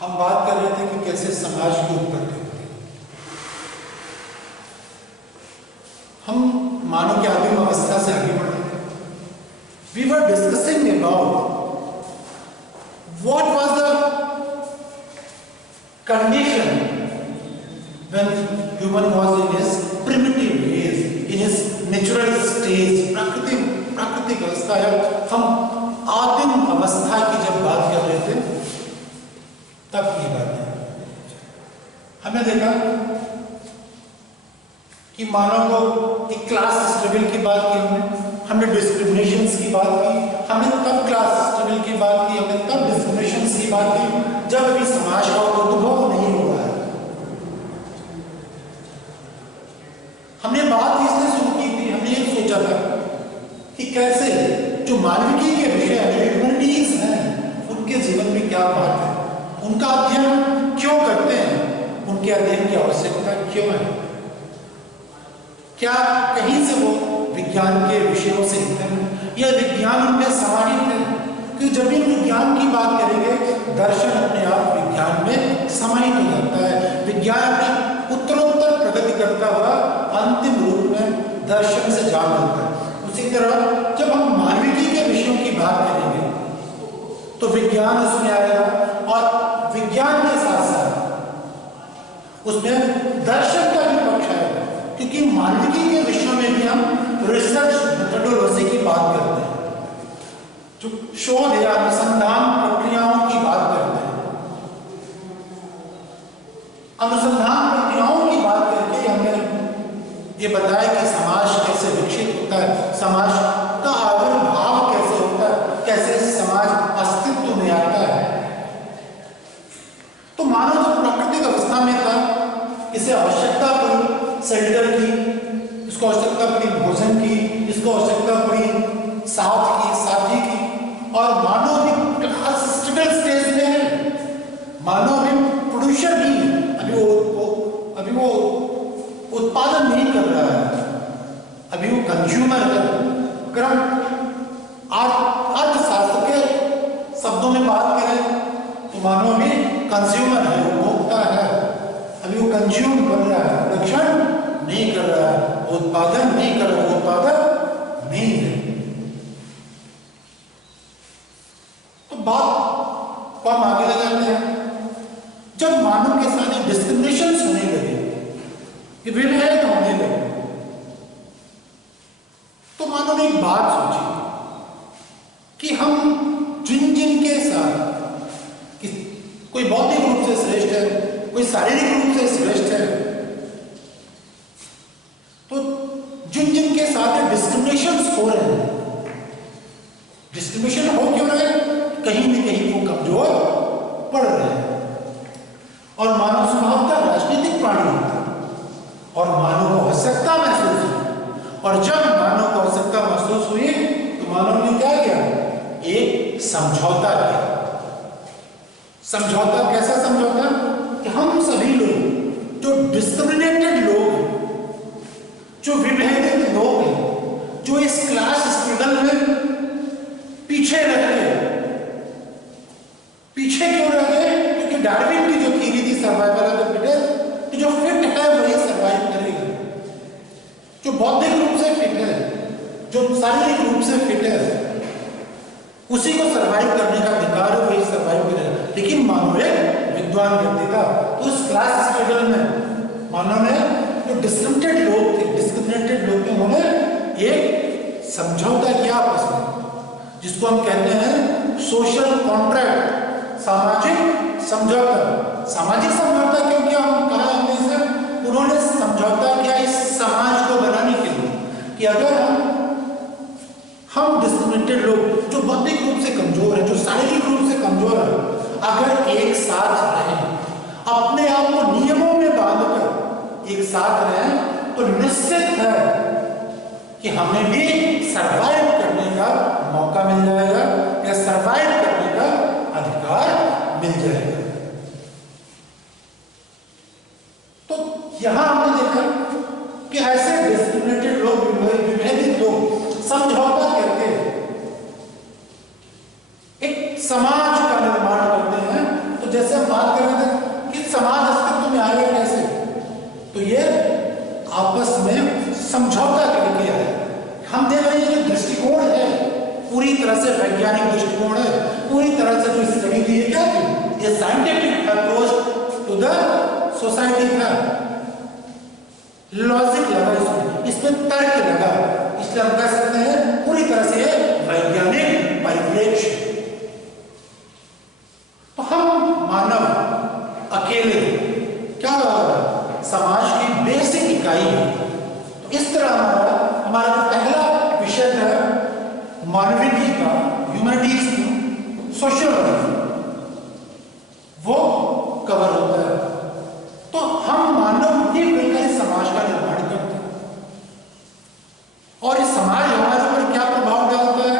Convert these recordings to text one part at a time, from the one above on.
हम बात कर रहे थे कि कैसे समाज की उत्पत्ति होती है। हम मानव की आदिम अवस्था से आगे बढ़ रहे हैं। We were discussing about what was the condition when human was in his primitive days, in his natural stage, प्राकृतिक अवस्था। हम आदिम अवस्था की जब बात कर रहे थे तब की बात है। हमने देखा कि मानव को एक क्लास स्ट्रगल की बात की, हमने डिस्क्रिमिनेशंस की बात की, हमने तब क्लास स्ट्रगल की बात की, हमने तब डिस्क्रिमिनेशंस की बात की जब अभी समाज का उद्भव नहीं हुआ है। हमने बात इसलिए शुरू की थी, हमने ये सोचा था कि कैसे जो मानविकी के विषय जो ह्यूमैनिटीज हैं उनके जीवन में क्या बात है, उनका अध्ययन क्यों करते हैं, उनके अध्ययन की आवश्यकता क्यों है, क्या कहीं से वो विज्ञान के विषयों से हैं या विज्ञान उनमें समाहित है। क्योंकि जब भी विज्ञान की बात करेंगे दर्शन अपने आप विज्ञान में समाहित हो जाता है। विज्ञान अपनी उत्तरोत्तर प्रगति करता हुआ अंतिम रूप में दर्शन से जा मिलता है। उसी तरह जब हम मानविकी के विषयों की बात करेंगे तो विज्ञान उसमें आएगा और विज्ञान के साथ साथ उसमें दर्शन का भी पक्ष आएगा, क्योंकि मानविकी के विषयों में भी हम रिसर्च मेथोडोलॉजी की बात करते हैं, जो शोध या अनुसंधान प्रक्रियाओं की बात करते हैं। अनुसंधान प्रक्रियाओं की बात करके हमने ये बताया कि समाज कैसे विकसित होता है, समाज का आविर्भाव कैसे होता है, कैसे समाज अस्तित्व में आता है। तो मानव जो प्राकृतिक अवस्था में था, इसे आवश्यकता पड़ी शेल्टर की, इसको आवश्यकता पड़ी भोजन की, इसको आवश्यकता पड़ी साथी की, और मानव भी स्ट्रगल स्टेज में है। मानव भी प्रोड्यूसर नहीं है, अभी वो उत्पादन नहीं कर रहा है, अभी वो कंज्यूमर है। अगर हम अर्थशास्त्र के शब्दों में बात करें तो मानव भी कंज्यूमर है, उपभोक्ता है। अभी वो कंज्यूम कर रहा है, प्रोडक्शन नहीं कर रहा है, उत्पादन नहीं कर रहा है, उत्पादक नहीं है। तो बात को हम आगे ले जाते हैं। जब मानव के साथ डिस्क्रिमिनेशन होने लगे, विभेद होने लगे, तो मानव ने एक बात सोची कि हम जिन के साथ कोई बौद्धिक रूप से श्रेष्ठ है, कोई शारीरिक रूप से श्रेष्ठ है, तो जिन के साथ डिस्क्रिमिनेशन हो रहे हैं, डिस्क्रिमिनेशन हो क्यों रहे हैं? कहीं न कहीं वो कमजोर पड़ रहे हैं। और मानव स्वभाव का राजनीतिक प्राणी होता है और मानव को आवश्यकता महसूस हुई, और जब मानव को आवश्यकता महसूस हुई तो मानव ने क्या किया? एक समझौता किया। समझौता कैसा समझौता? कि हम सभी लोग जो डिस्क्रिमिनेटेड लोग हैं, जो विभेदित लोग हैं, जो इस क्लास स्ट्रगल में पीछे रह गए, पीछे क्यों रह गए? क्योंकि डार्विन की जो थ्योरी थी सर्वाइवल ऑफ द फिटेस्ट, जो फिट है वही सर्वाइव करेगा, जो बौद्धिक रूप से फिट है, जो शारीरिक रूप से फिट है, उसी को सर्वाइव करने का अधिकार है, वही सर्वाइव करेगा। लेकिन मानव एक विद्वान व्यक्ति था, तो उस क्लास स्ट्रगल में मानव ने जो डिस्क्रिमिनेटेड लोग थे उन्होंने एक समझौता किया आपस में, जिसको हम कहते हैं सोशल कॉन्ट्रैक्ट, सामाजिक समझौता। सामाजिक समझौता क्यों किया? हम कहा हमने इसे, उन्होंने समझौता किया इस समाज को बनाने के लिए कि अगर हम डिस्क्रिमिनेटेड लोग जो बौद्धिक रूप से कमजोर है, जो शारीरिक रूप से कमजोर है, अगर एक साथ रहें, अपने आप को नियमों में बांधकर एक साथ रहें, तो निश्चित है कि हमें भी सरवाइव करने का मौका मिल जाएगा या सरवाइव करने का अधिकार मिल जाएगा। तो यहां हमने देखा कि ऐसे डिस्क्रिमिनेटेड लोग, विभेदित लोग समझौता करके एक समाज का निर्माण करते हैं। तो जैसे हम बात पूरी तरह से वैज्ञानिक दृष्टिकोण है, पूरी तरह से जो स्टडी दी है क्या थी, ये scientific approach to the society था। लॉजिक लगा इसमें तर्क लगा, इसलिए हम कह सकते हैं पूरी तरह से वैज्ञानिक परिप्रेक्ष्य। तो हम मानव अकेले क्या समाज की बेसिक इकाई है। तो इस तरह हमारा जो पहला विषय है मानविकी का, ह्यूमैनिटीज की सोशियोलॉजी, वो कवर होता है। तो हम मानव ही मिलकर इस समाज का निर्माण करते हैं, और इस समाज हमारे ऊपर क्या प्रभाव डालता है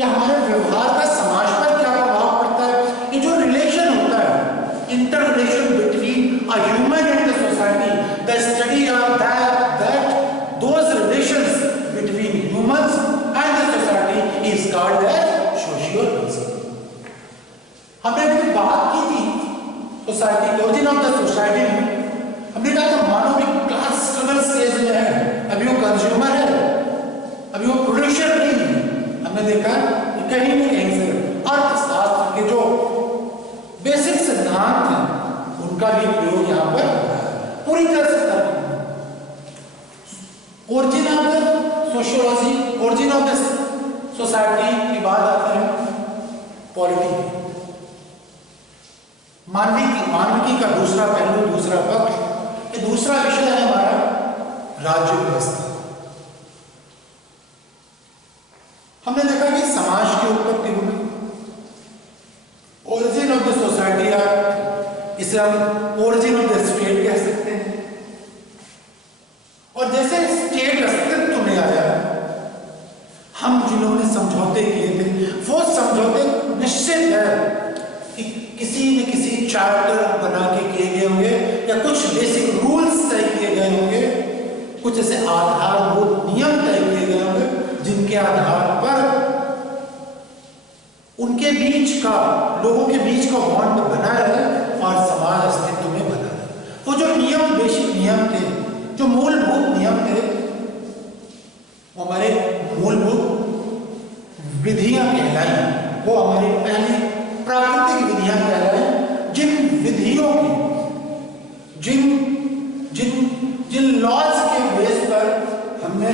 या हमारे व्यवहार का समाज पर क्या प्रभाव पड़ता है। ये जो रिलेशन होता है, inter relation between a human and the society, the study of that those relations between humans and the society is called as sociology. हमने अभी बात की थी society, origin of the society में हमने कहा था मानव एक क्लास स्ट्रगल स्टेज में है, अभी वो कंज्यूमर है, अभी वो प्रोड्यूसर नहीं है। हमने देखा कि कहीं न कहीं से अर्थशास्त्र के जो बेसिक सिद्धांत हैं उनका भी प्रयोग यहाँ पर पूरी तरह से करते हैं। Origin of the sociology, origin of the society की बात आती है पॉलिटी, मानविकी का दूसरा पहलू, दूसरा पक्ष। ये दूसरा विषय है हमारा राज्य व्यवस्था। हमने देखा कि समाज की उत्पत्ति हुई, ओरिजिन ऑफ द सोसाइटी, इसे हम ओरिजिन ऑफ द स्टेट कह सकते हैं। और जैसे स्टेट अस्तित्व में आया, हम जिन्होंने समझौते किए थे वो समझौते निश्चित है कि किसी न किसी चार्टर बना के किए गए होंगे या कुछ बेसिक रूल्स तय किए गए होंगे, कुछ ऐसे आधारभूत नियम तय किए गए होंगे जिनके आधार पर उनके बीच का, लोगों के बीच का बॉन्ड बना रहे और समाज अस्तित्व में बना रहे। वो जो नियम, बेसिक नियम थे, जो मूलभूत नियम थे, वो हमारे मूलभूत विधियां कहलाई। वो हमारी पहली प्राकृतिक विधियां कहलाई, जिन विधियों की, जिन लॉज के बेस पर हमने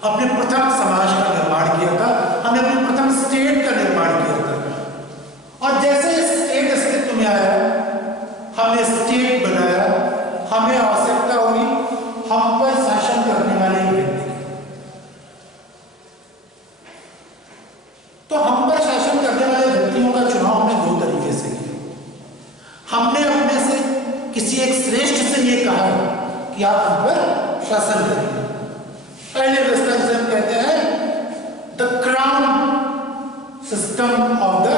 अपने प्रथम समाज का निर्माण किया था, हमने अपने प्रथम स्टेट का निर्माण किया था। और जैसे स्टेट अस्तित्व में आया, हमने स्टेट बनाया, हमें आवश्यकता हुई हम पर शासन करने वाले व्यक्ति, तो हम पर शासन करने वाले व्यक्तियों का चुनाव हमने दो तरीके से किया। हमने अपने से किसी एक श्रेष्ठ से ये कहा कि आप हम पर शासन करेंगे। पहले व्यवस्था जिसे हम कहते हैं the crown system of the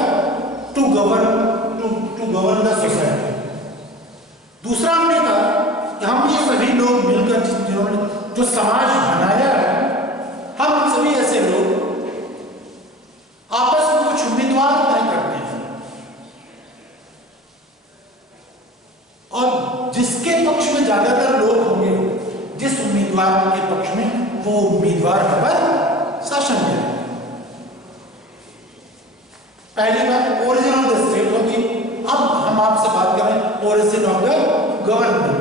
two govern the society. दूसरा हमने कहा कि हम ये सभी लोग मिलकर जिन्होंने जो समाज बनाया है, हम सभी ऐसे लोग आपस में कुछ उम्मीदवार तय करते हैं और जिसके पक्ष में ज्यादातर लोग होंगे, जिस उम्मीदवार के पक्ष में, वो उम्मीदवार पर शासन करेगा। पहली बात ओरिजिन ऑफ द स्टेट होगी। अब हम आपसे बात करें ओरिजिन ऑफ द गवर्नमेंट।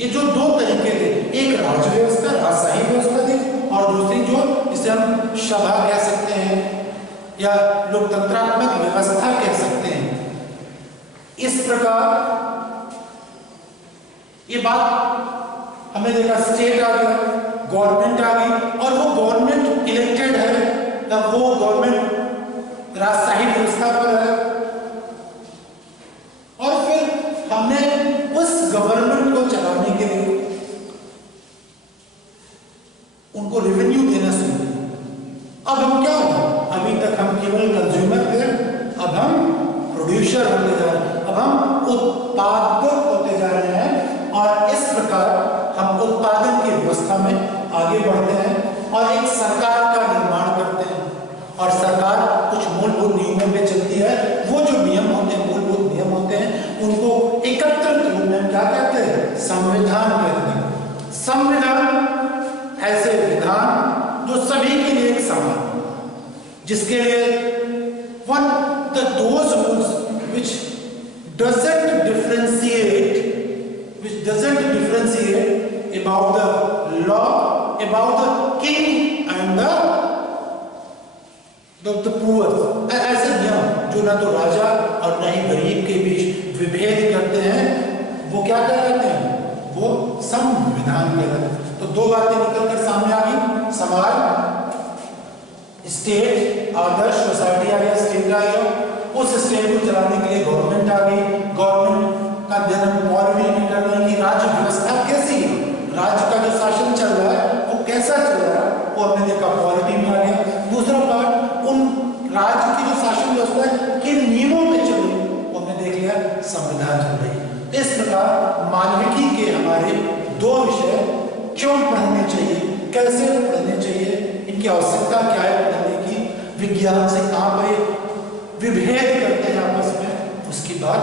ये जो दो तरीके थे, एक राज्य व्यवस्था, राजशाही व्यवस्था थी, और दूसरी जो जिसे हम सभा कह सकते हैं या लोकतंत्रात्मक व्यवस्था कह सकते हैं। इस प्रकार ये बात हमने देखा, स्टेट आ गया, गवर्नमेंट आ गई, और वो गवर्नमेंट इलेक्टेड है या वो गवर्नमेंट राजशाही व्यवस्था पर है। और फिर हमने उस गवर्नमेंट को चलाने के लिए उनको रेवेन्यू देना शुरू किया। अब हम क्या हो, अभी तक हम केवल कंज्यूमर थे, अब हम प्रोड्यूसर होते जा रहे हैं, अब हम उत्पादक होते जा रहे हैं। और इस प्रकार हम उत्पादन की व्यवस्था में आगे बढ़ते हैं और एक सरकार का निर्माण करते हैं। और सरकार कुछ मूलभूत नियमों में चलती है। वो जो नियम होते हैं, मूलभूत नियम होते हैं, उनको एकत्रित रूप में क्या कहते हैं, संविधान कहते हैं। संविधान ऐसे विधान जो सभी के लिए एक जिसके लिए those rules which doesn't differentiate about the law, about the king and the poor. ऐसे नियम जो ना तो राजा और ना ही गरीब के बीच विभेद करते हैं, वो क्या कहलाते हैं? वो संविधान कहलाते हैं। तो दो बातें निकलकर सामने आ गई, समाज, स्टेट, आदर्श सोसाइटी आ गया, स्टेट आ गया, उस स्टेट को चलाने के लिए गवर्नमेंट आ गई। गवर्नमेंट का जन्म पॉलिटी में कर रही कि राज्य व्यवस्था कैसी है, राज्य का जो शासन चल रहा है वो कैसा चल रहा है, वो हमने देखा पॉलिटी में आ गया। दूसरा पार्ट, उन राज्य की जो शासन व्यवस्था है किन नियमों में चल रही, वो हमने देख लिया संविधान चल रही। इस प्रकार मानविकी के हमारे दो विषय क्यों पढ़ने चाहिए, कैसे पढ़ने चाहिए, इनकी आवश्यकता क्या है पढ़ने की, विज्ञान से कहाँ पर विभेद करते हैं आपस में, उसकी बात